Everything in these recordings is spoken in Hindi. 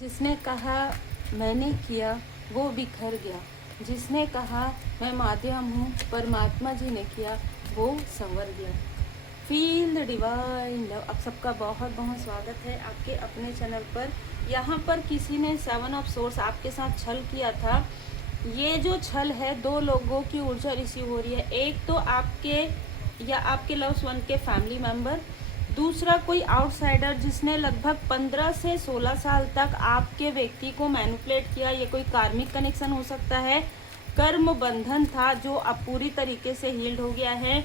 जिसने कहा मैंने किया वो बिखर गया। जिसने कहा मैं माध्यम हूँ परमात्मा जी ने किया वो संवर गया। Feel the divine love. आप सबका बहुत बहुत स्वागत है आपके अपने चैनल पर। यहाँ पर किसी ने 7 ऑफ सोर्स आपके साथ छल किया था। ये जो छल है 2 लोगों की ऊर्जा रिसीव हो रही है। एक तो आपके या आपके लव्स वन के फैमिली मेंबर, दूसरा कोई आउटसाइडर जिसने लगभग 15 से 16 साल तक आपके व्यक्ति को मैनिपुलेट किया। ये कोई कार्मिक कनेक्शन हो सकता है, कर्म बंधन था जो अब पूरी तरीके से हील्ड हो गया है।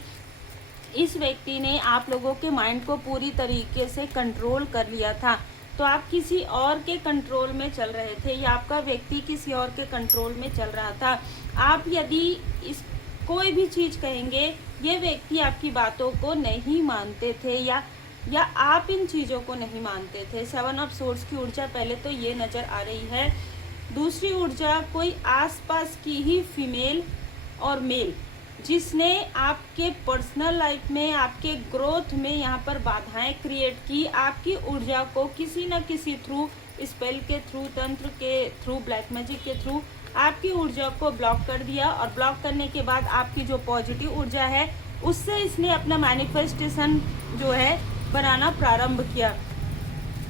इस व्यक्ति ने आप लोगों के माइंड को पूरी तरीके से कंट्रोल कर लिया था, तो आप किसी और के कंट्रोल में चल रहे थे या आपका व्यक्ति किसी और के कंट्रोल में चल रहा था। आप यदि इस कोई भी चीज़ कहेंगे, ये व्यक्ति आपकी बातों को नहीं मानते थे या आप इन चीज़ों को नहीं मानते थे। 7 ऑफ सोर्स की ऊर्जा पहले तो ये नज़र आ रही है। दूसरी ऊर्जा कोई आसपास की ही फीमेल और मेल जिसने आपके पर्सनल लाइफ में, आपके ग्रोथ में यहाँ पर बाधाएं क्रिएट की, आपकी ऊर्जा को किसी न किसी थ्रू, स्पेल के थ्रू, तंत्र के थ्रू, ब्लैक मैजिक के थ्रू आपकी ऊर्जा को ब्लॉक कर दिया। और ब्लॉक करने के बाद आपकी जो पॉजिटिव ऊर्जा है उससे इसने अपना मैनिफेस्टेशन जो है बनाना प्रारंभ किया।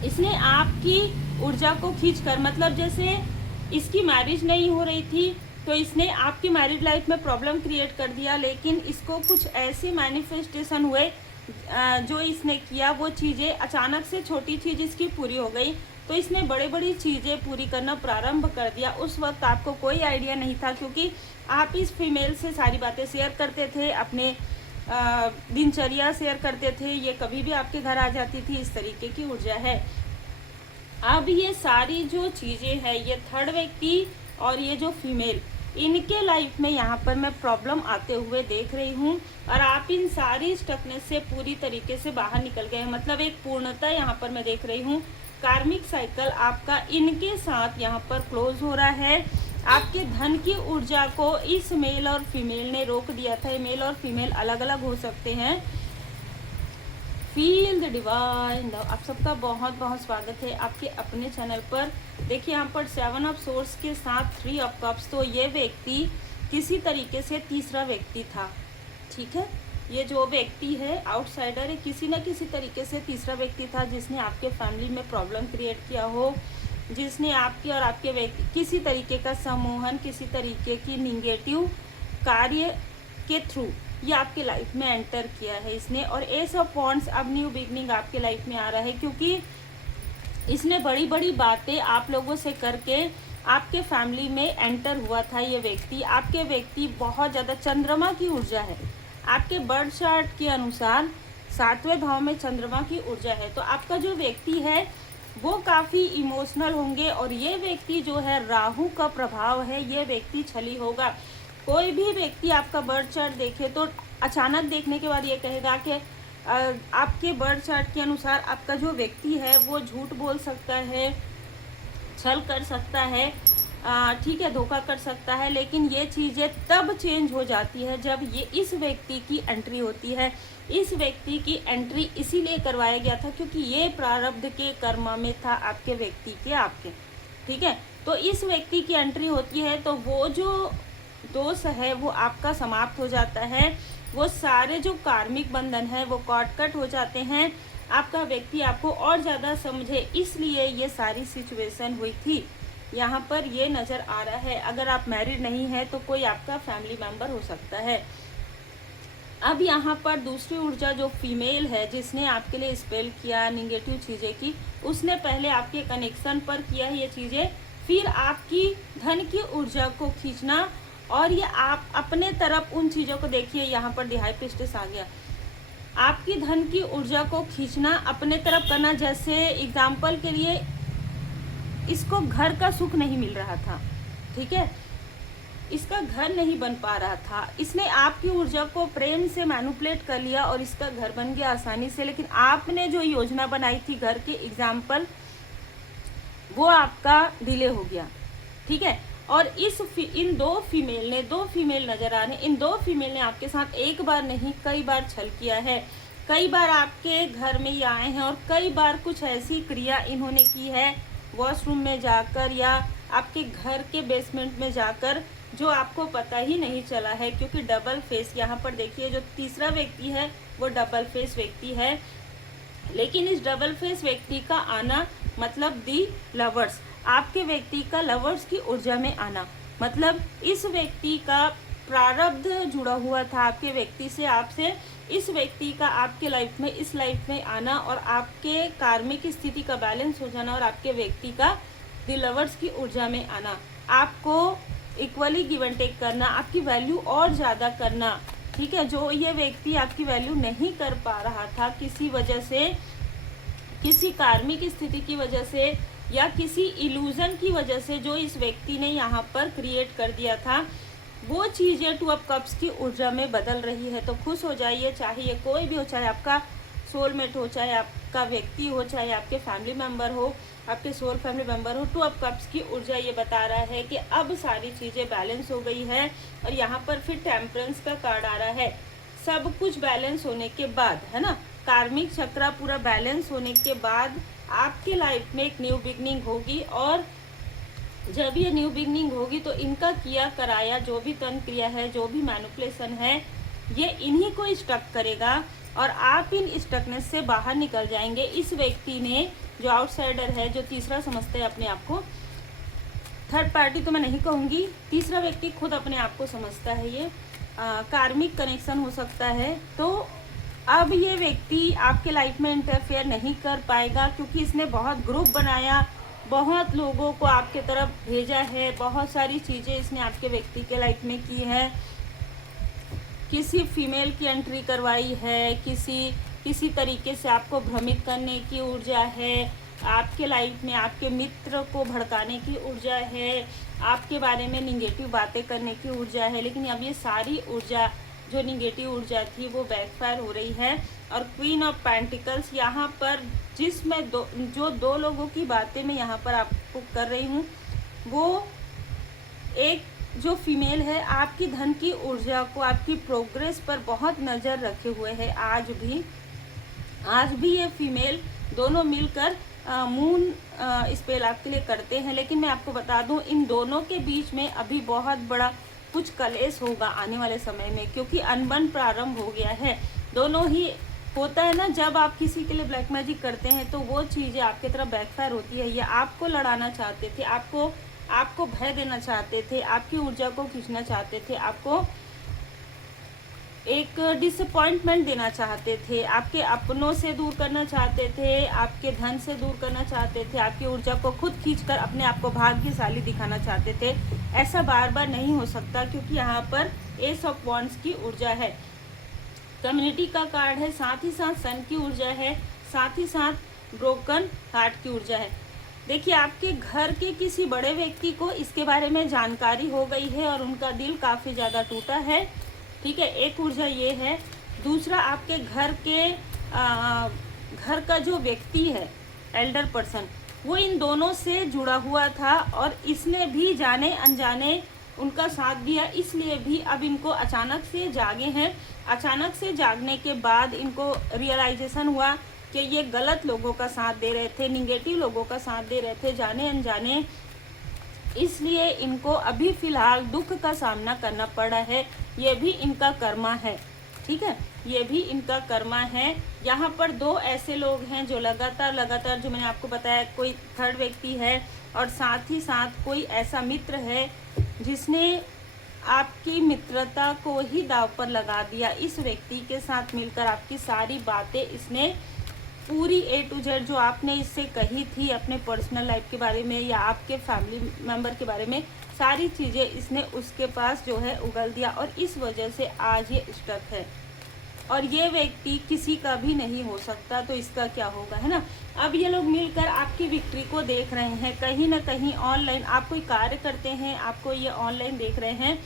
इसने आपकी ऊर्जा को खींचकर, मतलब जैसे इसकी मैरिज नहीं हो रही थी तो इसने आपकी मैरिड लाइफ में प्रॉब्लम क्रिएट कर दिया, लेकिन इसको कुछ ऐसे मैनिफेस्टेशन हुए जो इसने किया, वो चीज़ें अचानक से छोटी चीज़ इसकी पूरी हो गई, तो इसने बड़ी बड़ी चीज़ें पूरी करना प्रारंभ कर दिया। उस वक्त आपको कोई आइडिया नहीं था क्योंकि आप इस फीमेल से सारी बातें शेयर करते थे, अपने दिनचर्या शेयर करते थे, ये कभी भी आपके घर आ जाती थी, इस तरीके की ऊर्जा है। अब ये सारी जो चीज़ें हैं, ये थर्ड व्यक्ति और ये जो फीमेल, इनके लाइफ में यहाँ पर मैं प्रॉब्लम आते हुए देख रही हूँ और आप इन सारी स्टकनेस से पूरी तरीके से बाहर निकल गए हैं। मतलब एक पूर्णता यहाँ पर मैं देख रही हूँ। कार्मिक साइकिल आपका इनके साथ यहाँ पर क्लोज हो रहा है। आपके धन की ऊर्जा को इस मेल और फीमेल ने रोक दिया था। मेल और फीमेल अलग अलग हो सकते हैं। Feel the divine love. आप सबका बहुत बहुत स्वागत है आपके अपने चैनल पर। देखिए यहाँ पर 7 ऑफ सोर्स के साथ 3 ऑफ कप्स, तो ये व्यक्ति किसी तरीके से तीसरा व्यक्ति था। ठीक है, ये जो व्यक्ति है आउटसाइडर है, किसी न किसी तरीके से तीसरा व्यक्ति था जिसने आपके फैमिली में प्रॉब्लम क्रिएट किया हो, जिसने आपके और आपके व्यक्ति किसी तरीके का सम्मोहन, किसी तरीके की निगेटिव कार्य के थ्रू ये आपके लाइफ में एंटर किया है इसने। और एस ऑफ वॉन्ड्स, अब न्यू बिगनिंग आपके लाइफ में आ रहा है क्योंकि इसने बड़ी बड़ी बातें आप लोगों से करके आपके फैमिली में एंटर हुआ था। ये व्यक्ति, आपके व्यक्ति बहुत ज़्यादा चंद्रमा की ऊर्जा है। आपके बर्थ चार्ट के अनुसार 7वें भाव में चंद्रमा की ऊर्जा है, तो आपका जो व्यक्ति है वो काफ़ी इमोशनल होंगे। और ये व्यक्ति जो है राहु का प्रभाव है, ये व्यक्ति छली होगा। कोई भी व्यक्ति आपका बर्थ चार्ट देखे तो अचानक देखने के बाद ये कहेगा कि आपके बर्थ चार्ट के अनुसार आपका जो व्यक्ति है वो झूठ बोल सकता है, छल कर सकता है, ठीक है, धोखा कर सकता है। लेकिन ये चीज़ें तब चेंज हो जाती है जब ये इस व्यक्ति की एंट्री होती है। इस व्यक्ति की एंट्री इसीलिए करवाया गया था क्योंकि ये प्रारब्ध के कर्म में था आपके व्यक्ति के, आपके, ठीक है। तो इस व्यक्ति की एंट्री होती है तो वो जो दोष है वो आपका समाप्त हो जाता है। वो सारे जो कार्मिक बंधन है वो कट हो जाते हैं। आपका व्यक्ति आपको और ज़्यादा समझे, इसलिए ये सारी सिचुएशन हुई थी। यहाँ पर ये नज़र आ रहा है। अगर आप मैरिड नहीं है तो कोई आपका फैमिली मेम्बर हो सकता है। अब यहाँ पर दूसरी ऊर्जा जो फीमेल है जिसने आपके लिए स्पेल किया, निगेटिव चीज़ें की, उसने पहले आपके कनेक्शन पर किया ये चीज़ें, फिर आपकी धन की ऊर्जा को खींचना, और ये आप अपने तरफ उन चीज़ों को देखिए। यहाँ पर द हाई प्रीस्टेस आ गया। आपकी धन की ऊर्जा को खींचना, अपने तरफ करना। जैसे एग्जाम्पल के लिए इसको घर का सुख नहीं मिल रहा था, ठीक है, इसका घर नहीं बन पा रहा था, इसने आपकी ऊर्जा को प्रेम से मैनिपुलेट कर लिया और इसका घर बन गया आसानी से। लेकिन आपने जो योजना बनाई थी घर के एग्जाम्पल, वो आपका डिले हो गया, ठीक है। और इन दो फीमेल नजर आ रहे हैं। इन 2 फीमेल ने आपके साथ एक बार नहीं कई बार छल किया है। कई बार आपके घर में ये आए हैं और कई बार कुछ ऐसी क्रिया इन्होंने की है वॉशरूम में जाकर या आपके घर के बेसमेंट में जाकर, जो आपको पता ही नहीं चला है, क्योंकि डबल फेस यहाँ पर देखिए जो तीसरा व्यक्ति है वो डबल फेस व्यक्ति है। लेकिन इस डबल फेस व्यक्ति का आना मतलब दी लवर्स, आपके व्यक्ति का लवर्स की ऊर्जा में आना, मतलब इस व्यक्ति का प्रारब्ध जुड़ा हुआ था आपके व्यक्ति से, आपसे। इस व्यक्ति का आपके लाइफ में, इस लाइफ में आना और आपके कार्मिक स्थिति का बैलेंस हो जाना और आपके व्यक्ति का दी लवर्स की ऊर्जा में आना, आपको इक्वली गिव एंड टेक करना, आपकी वैल्यू और ज़्यादा करना, ठीक है। जो ये व्यक्ति आपकी वैल्यू नहीं कर पा रहा था किसी वजह से, किसी कार्मिक स्थिति की वजह से या किसी इल्यूजन की वजह से जो इस व्यक्ति ने यहाँ पर क्रिएट कर दिया था, वो चीज़ें 2 ऑफ कप्स की ऊर्जा में बदल रही है। तो खुश हो जाइए, चाहे ये कोई भी हो, चाहे आपका सोलमेट हो, चाहे आपका व्यक्ति हो, चाहे आपके फैमिली मेम्बर हो, आपके सोल फैमिली मेम्बर हो। 2 ऑफ कप्स की ऊर्जा ये बता रहा है कि अब सारी चीज़ें बैलेंस हो गई है। और यहाँ पर फिर टेम्परेंस का कार्ड आ रहा है। सब कुछ बैलेंस होने के बाद, है ना, कार्मिक चक्र पूरा बैलेंस होने के बाद आपके लाइफ में एक न्यू बिगनिंग होगी। और जब ये न्यू बिगनिंग होगी तो इनका किया कराया जो भी तंत्र क्रिया है, जो भी मैनिपुलेशन है, ये इन्हीं को स्टक करेगा और आप इन स्टकनेस से बाहर निकल जाएंगे। इस व्यक्ति ने, जो आउटसाइडर है, जो तीसरा समझते हैं अपने आप को, थर्ड पार्टी तो मैं नहीं कहूँगी, तीसरा व्यक्ति खुद अपने आप को समझता है, ये कार्मिक कनेक्शन हो सकता है। तो अब ये व्यक्ति आपके लाइफ में इंटरफेयर नहीं कर पाएगा, क्योंकि इसने बहुत ग्रुप बनाया, बहुत लोगों को आपके तरफ भेजा है, बहुत सारी चीज़ें इसने आपके व्यक्ति के लाइफ में की है, किसी फीमेल की एंट्री करवाई है, किसी तरीके से आपको भ्रमित करने की ऊर्जा है, आपके लाइफ में आपके मित्र को भड़काने की ऊर्जा है, आपके बारे में निगेटिव बातें करने की ऊर्जा है। लेकिन अब ये सारी ऊर्जा, जो निगेटिव ऊर्जा थी, वो बैकफायर हो रही है। और क्वीन ऑफ पेंटिकल्स यहाँ पर, जिसमें जो 2 लोगों की बातें मैं यहाँ पर आपको कर रही हूँ, वो एक जो फीमेल है आपकी धन की ऊर्जा को, आपकी प्रोग्रेस पर बहुत नज़र रखे हुए है। आज भी ये फीमेल दोनों मिलकर मून स्पेल आपके लिए करते हैं। लेकिन मैं आपको बता दूं, इन दोनों के बीच में अभी बहुत बड़ा कुछ कलेश होगा आने वाले समय में, क्योंकि अनबन प्रारंभ हो गया है। दोनों ही होता है ना, जब आप किसी के लिए ब्लैक मैजिक करते हैं तो वो चीज़ें आपकी तरफ बैकफायर होती है। ये आपको लड़ाना चाहते थे, आपको भय देना चाहते थे, आपकी ऊर्जा को खींचना चाहते थे, आपको एक डिसअपॉइंटमेंट देना चाहते थे, आपके अपनों से दूर करना चाहते थे, आपके धन से दूर करना चाहते थे, आपकी ऊर्जा को खुद खींचकर अपने आप को भाग्यशाली दिखाना चाहते थे। ऐसा बार बार नहीं हो सकता, क्योंकि यहाँ पर एस ऑफ वॉन्ड्स की ऊर्जा है, कम्युनिटी का कार्ड है, साथ ही साथ सन की ऊर्जा है, साथ ही साथ ब्रोकन हार्ट की ऊर्जा है। देखिए, आपके घर के किसी बड़े व्यक्ति को इसके बारे में जानकारी हो गई है और उनका दिल काफ़ी ज़्यादा टूटा है, ठीक है। एक ऊर्जा ये है। दूसरा, आपके घर का जो व्यक्ति है, एल्डर पर्सन, वो इन दोनों से जुड़ा हुआ था और इसने भी जाने अनजाने उनका साथ दिया, इसलिए भी अब इनको अचानक से जागे हैं। अचानक से जागने के बाद इनको रियलाइजेशन हुआ कि ये गलत लोगों का साथ दे रहे थे, निगेटिव लोगों का साथ दे रहे थे जाने अनजाने, इसलिए इनको अभी फ़िलहाल दुख का सामना करना पड़ा है। ये भी इनका कर्मा है, ठीक है, ये भी इनका कर्मा है। यहाँ पर 2 ऐसे लोग हैं जो लगातार, जो मैंने आपको बताया, कोई थर्ड व्यक्ति है और साथ ही साथ कोई ऐसा मित्र है जिसने आपकी मित्रता को ही दांव पर लगा दिया। इस व्यक्ति के साथ मिलकर आपकी सारी बातें इसने पूरी A to Z जो आपने इससे कही थी अपने पर्सनल लाइफ के बारे में या आपके फैमिली मेम्बर के बारे में, सारी चीज़ें इसने उसके पास जो है उगल दिया और इस वजह से आज ये स्टक है। और ये व्यक्ति किसी का भी नहीं हो सकता, तो इसका क्या होगा, है ना। अब ये लोग मिलकर आपकी विक्ट्री को देख रहे हैं, कहीं ना कहीं ऑनलाइन आप कोई कार्य करते हैं, आपको ये ऑनलाइन देख रहे हैं,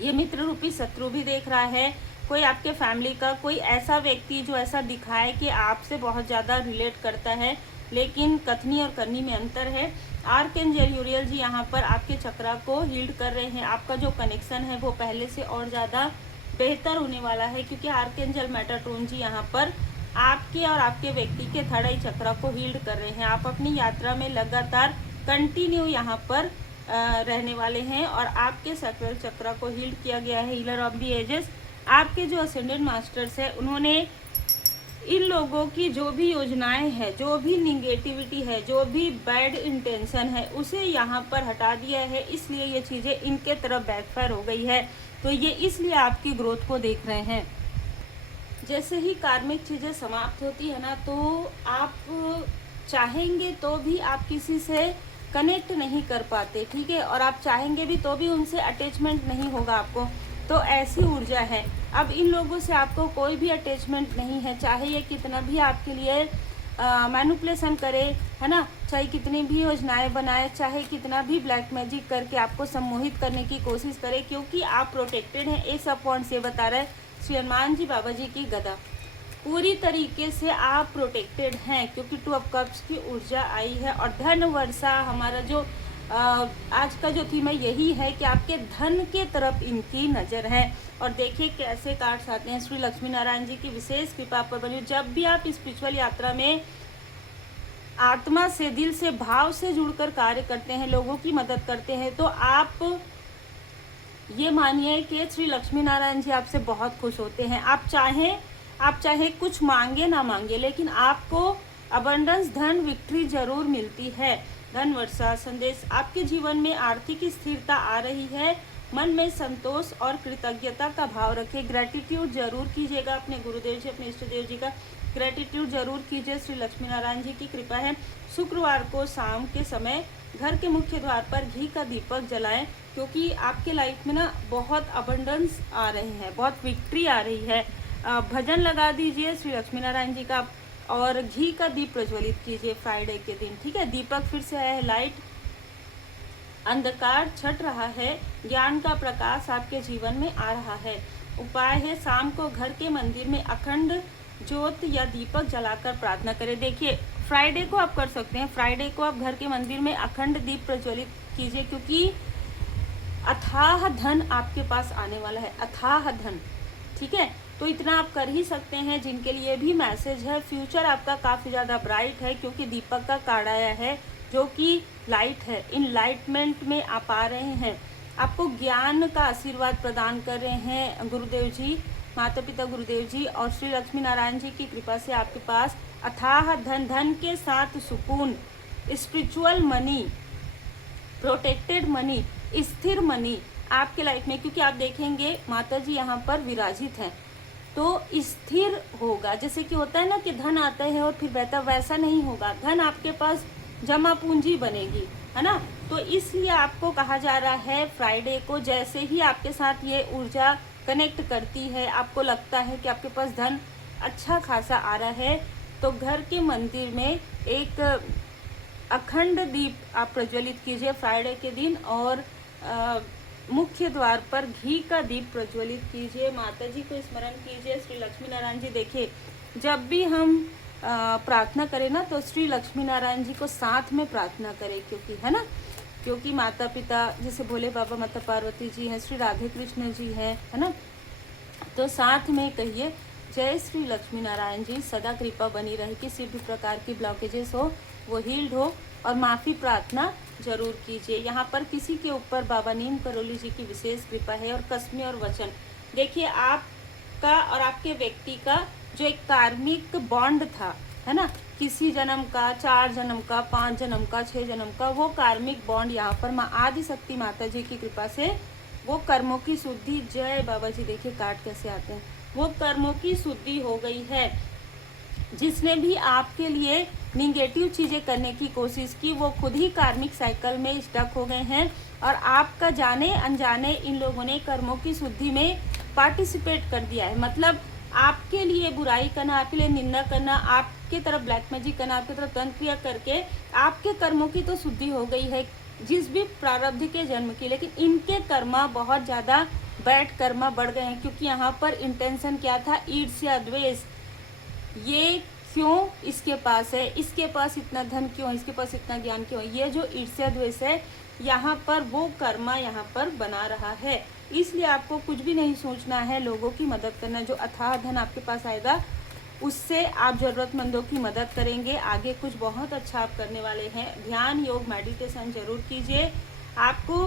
ये मित्र रूपी शत्रु भी देख रहा है। कोई आपके फैमिली का कोई ऐसा व्यक्ति जो ऐसा दिखाए कि आपसे बहुत ज़्यादा रिलेट करता है, लेकिन कथनी और करनी में अंतर है। आर्कएंजल यूरियल जी यहाँ पर आपके चक्रा को हील्ड कर रहे हैं। आपका जो कनेक्शन है वो पहले से और ज़्यादा बेहतर होने वाला है, क्योंकि आर्कएंजल मेटाट्रोन जी यहाँ पर आपके और आपके व्यक्ति के थर्ड आई चक्र को हील्ड कर रहे हैं। आप अपनी यात्रा में लगातार कंटिन्यू यहाँ पर रहने वाले हैं और आपके सैक्रल चक्र को हील्ड किया गया है। हीलर ऑफ द एजेस, आपके जो असेंडेंट मास्टर्स है उन्होंने इन लोगों की जो भी योजनाएं हैं, जो भी निगेटिविटी है, जो भी बैड इंटेंशन है, उसे यहाँ पर हटा दिया है। इसलिए ये चीज़ें इनके तरफ बैकफायर हो गई है। तो ये इसलिए आपकी ग्रोथ को देख रहे हैं। जैसे ही कार्मिक चीज़ें समाप्त होती है ना, तो आप चाहेंगे तो भी आप किसी से कनेक्ट नहीं कर पाते, ठीक है, और आप चाहेंगे भी तो भी उनसे अटैचमेंट नहीं होगा आपको। तो ऐसी ऊर्जा है। अब इन लोगों से आपको कोई भी अटैचमेंट नहीं है, चाहे ये कितना भी आपके लिए मैनिपुलेशन करे, है ना, चाहे कितनी भी योजनाएं बनाए, चाहे कितना भी ब्लैक मैजिक करके आपको सम्मोहित करने की कोशिश करे, क्योंकि आप प्रोटेक्टेड हैं। ए सब पॉइंट से बता रहा है श्री हनुमान जी बाबा जी की गदा, पूरी तरीके से आप प्रोटेक्टेड हैं, क्योंकि 2 ऑफ कप्स की ऊर्जा आई है। और धन वर्षा, हमारा जो आज का जो थीम है यही है कि आपके धन के तरफ इनकी नज़र है। और देखिए कैसे कार्ड्स आते हैं। श्री लक्ष्मी नारायण जी की विशेष कृपा पर बनी। जब भी आप स्पिरिचुअल यात्रा में आत्मा से, दिल से, भाव से जुड़कर कार्य करते हैं, लोगों की मदद करते हैं, तो आप ये मानिए कि श्री लक्ष्मी नारायण जी आपसे बहुत खुश होते हैं। आप चाहे कुछ मांगे ना मांगे, लेकिन आपको अबंडेंस, धन, विक्ट्री जरूर मिलती है। धन वर्षा संदेश, आपके जीवन में आर्थिक स्थिरता आ रही है। मन में संतोष और कृतज्ञता का भाव रखें। ग्रेटिट्यूड जरूर कीजिएगा अपने गुरुदेव जी, अपने इष्ट देव जी का ग्रेटिट्यूड जरूर कीजिए। श्री लक्ष्मी नारायण जी की कृपा है। शुक्रवार को शाम के समय घर के मुख्य द्वार पर घी का दीपक जलाएं, क्योंकि आपके लाइफ में ना बहुत अबंडेंस आ रहे हैं, बहुत विक्ट्री आ रही है। भजन लगा दीजिए श्री लक्ष्मी नारायण जी का और घी का दीप प्रज्वलित कीजिए फ्राइडे के दिन, ठीक है। दीपक फिर से आया है, लाइट, अंधकार छट रहा है, ज्ञान का प्रकाश आपके जीवन में आ रहा है। उपाय है, शाम को घर के मंदिर में अखंड ज्योत या दीपक जलाकर प्रार्थना करें। देखिए फ्राइडे को आप कर सकते हैं, फ्राइडे को आप घर के मंदिर में अखंड दीप प्रज्वलित कीजिए, क्योंकि अथाह धन आपके पास आने वाला है, अथाह धन, ठीक है। तो इतना आप कर ही सकते हैं। जिनके लिए भी मैसेज है, फ्यूचर आपका काफ़ी ज़्यादा ब्राइट है, क्योंकि दीपक का कार्ड आया है जो कि लाइट है। इनलाइटमेंट में आप आ रहे हैं, आपको ज्ञान का आशीर्वाद प्रदान कर रहे हैं गुरुदेव जी, माता पिता गुरुदेव जी और श्री लक्ष्मी नारायण जी की कृपा से आपके पास अथाह धन, धन के साथ सुकून, स्पिरिचुअल मनी, प्रोटेक्टेड मनी, स्थिर मनी आपके लाइफ में, क्योंकि आप देखेंगे माता जी यहाँ पर विराजित हैं, तो स्थिर होगा। जैसे कि होता है ना कि धन आता है और फिर बहता, वैसा नहीं होगा। धन आपके पास जमा पूंजी बनेगी, है ना। तो इसलिए आपको कहा जा रहा है फ्राइडे को, जैसे ही आपके साथ ये ऊर्जा कनेक्ट करती है, आपको लगता है कि आपके पास धन अच्छा खासा आ रहा है, तो घर के मंदिर में एक अखंड दीप आप प्रज्वलित कीजिए फ्राइडे के दिन और मुख्य द्वार पर घी का दीप प्रज्वलित कीजिए। माता जी को स्मरण कीजिए, श्री लक्ष्मी नारायण जी। देखिए जब भी हम प्रार्थना करें ना, तो श्री लक्ष्मी नारायण जी को साथ में प्रार्थना करें, क्योंकि है ना, क्योंकि माता पिता जैसे भोले बाबा, माता पार्वती जी हैं, श्री राधे कृष्ण जी हैं, है ना, तो साथ में कहिए जय श्री लक्ष्मी नारायण जी, सदा कृपा बनी रहे, किसी भी प्रकार की ब्लॉकेजेस हो वो हील्ड हो, और माफ़ी प्रार्थना जरूर कीजिए। यहाँ पर किसी के ऊपर बाबा नीम करोली जी की विशेष कृपा है। और कसमें और वचन, देखिए आपका और आपके व्यक्ति का जो एक कार्मिक बॉन्ड था, है ना, किसी जन्म का, 4 जन्म का, 5 जन्म का, 6 जन्म का, वो कार्मिक बॉन्ड यहाँ पर माँ आदिशक्ति माता जी की कृपा से वो कर्मों की शुद्धि, जय बाबा जी, देखिए कार्ड कैसे आते हैं, वो कर्मों की शुद्धि हो गई है। जिसने भी आपके लिए निगेटिव चीज़ें करने की कोशिश की, वो खुद ही कार्मिक साइकिल में स्टक हो गए हैं, और आपका जाने अनजाने इन लोगों ने कर्मों की शुद्धि में पार्टिसिपेट कर दिया है। मतलब आपके लिए बुराई करना, आपके लिए निंदा करना, आपके तरफ ब्लैक मैजिक करना, आपकी तरफ तंत्र क्रिया करके आपके कर्मों की तो शुद्धि हो गई है, जिस भी प्रारब्ध के जन्म की, लेकिन इनके कर्मा बहुत ज़्यादा बैड कर्मा बढ़ गए हैं, क्योंकि यहाँ पर इंटेंशन क्या था, ईर्ष्या, द्वेष, ये क्यों इसके पास है, इसके पास इतना धन क्यों है, इसके पास इतना ज्ञान क्यों है, ये जो ईर्ष्या द्वेष है यहाँ पर वो कर्मा यहाँ पर बना रहा है। इसलिए आपको कुछ भी नहीं सोचना है, लोगों की मदद करना। जो अथाह धन आपके पास आएगा उससे आप ज़रूरतमंदों की मदद करेंगे। आगे कुछ बहुत अच्छा आप करने वाले हैं। ध्यान, योग, मेडिटेशन जरूर कीजिए। आपको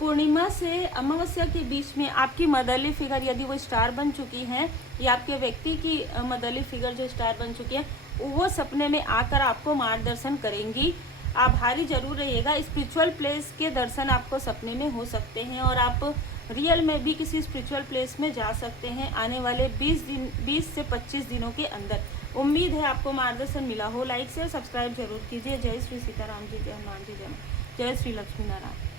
पूर्णिमा से अमावस्या के बीच में आपकी मदरली फिगर यदि वो स्टार बन चुकी हैं, या आपके व्यक्ति की मदरली फिगर जो स्टार बन चुकी है, वो सपने में आकर आपको मार्गदर्शन करेंगी। आभारी जरूर रहिएगा। स्पिरिचुअल प्लेस के दर्शन आपको सपने में हो सकते हैं और आप रियल में भी किसी स्पिरिचुअल प्लेस में जा सकते हैं आने वाले 20 से 25 दिनों के अंदर। उम्मीद है आपको मार्गदर्शन मिला हो। लाइक शेयर सब्सक्राइब जरूर कीजिए। जय श्री सीताराम जी, जय हनुमान जी, जय श्री लक्ष्मी नारायण।